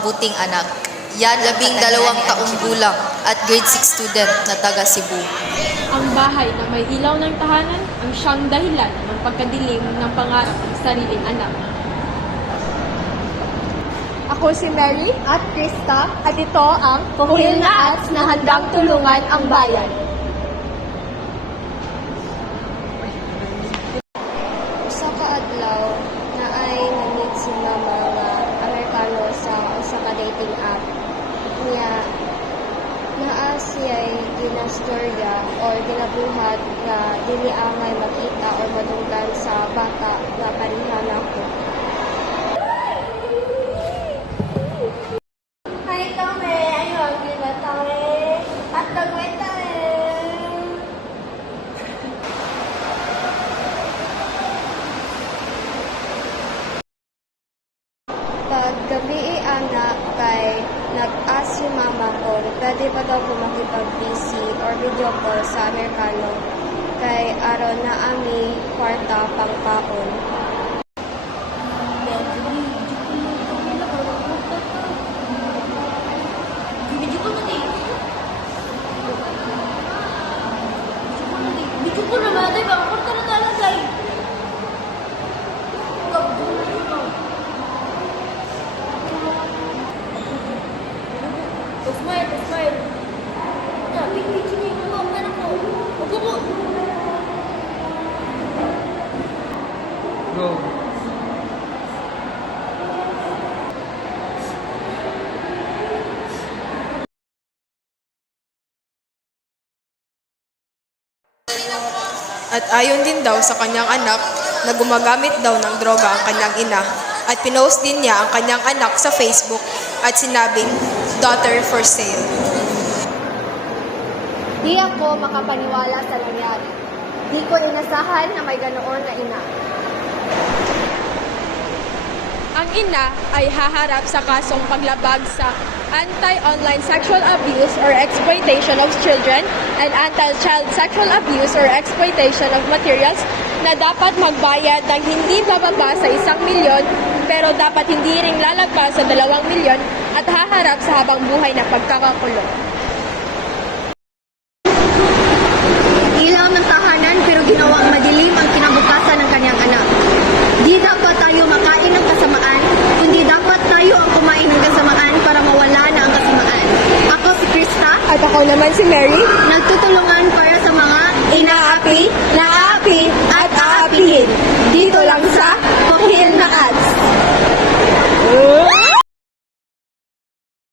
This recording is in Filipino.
mabuting anak. Yan, 12 taong gulang at grade 6 student na taga Cebu. Ang bahay na may ilaw ng tahanan ang siyang dahilan ng pagkadilim ng pangarap ng sariling anak. Ako si Mary at Krista at ito ang Kuhil na Arts na handang tulungan ang bayan. Usa ka adlaw na ay namit si mama nga Amerikano sa usa ka dating app niya naa siya'y ginastorya or ginabuhat nga dili angay makita or madunggan sa bata nga pareha nako. Hi Tome, ayo ang ginatame at nagwenta Paggabi anak kay nag-ask si mama ko, pwede ba daw ko makipag-busy or video call sa Amerikano kay aron na ami kwarta pangkaon. Video ko na ba? Diba? Kurta na talaga eh. Smile. Picture niyo yung mga anak ko. Huwag mo. Go. At ayon din daw sa kanyang anak na gumagamit daw ng droga ang kanyang ina at pinost din niya ang kanyang anak sa Facebook at sinabing, "Daughter for sale." Di ako makapaniwala sa nangyari. Di ko inasahan na may ganoon na ina. Ang ina ay haharap sa kasong paglabag sa anti-online sexual abuse or exploitation of children and anti-child sexual abuse or exploitation of materials na dapat magbayad ng hindi bababa sa 1 milyon pero dapat hindi ring lalagpas sa 2 milyon at haharap sa habang buhay na pagkakakulong. Ilaw ng tahanan pero ginawang madilim ang kinabukasan ng kanyang anak. Di dapat tayo makain ng kasamaan, kundi dapat tayo ang kumain ng kasamaan para mawala na ang kasamaan. Ako si Krista At ako naman si Mary, nagtutulungan para sa mga inaapi na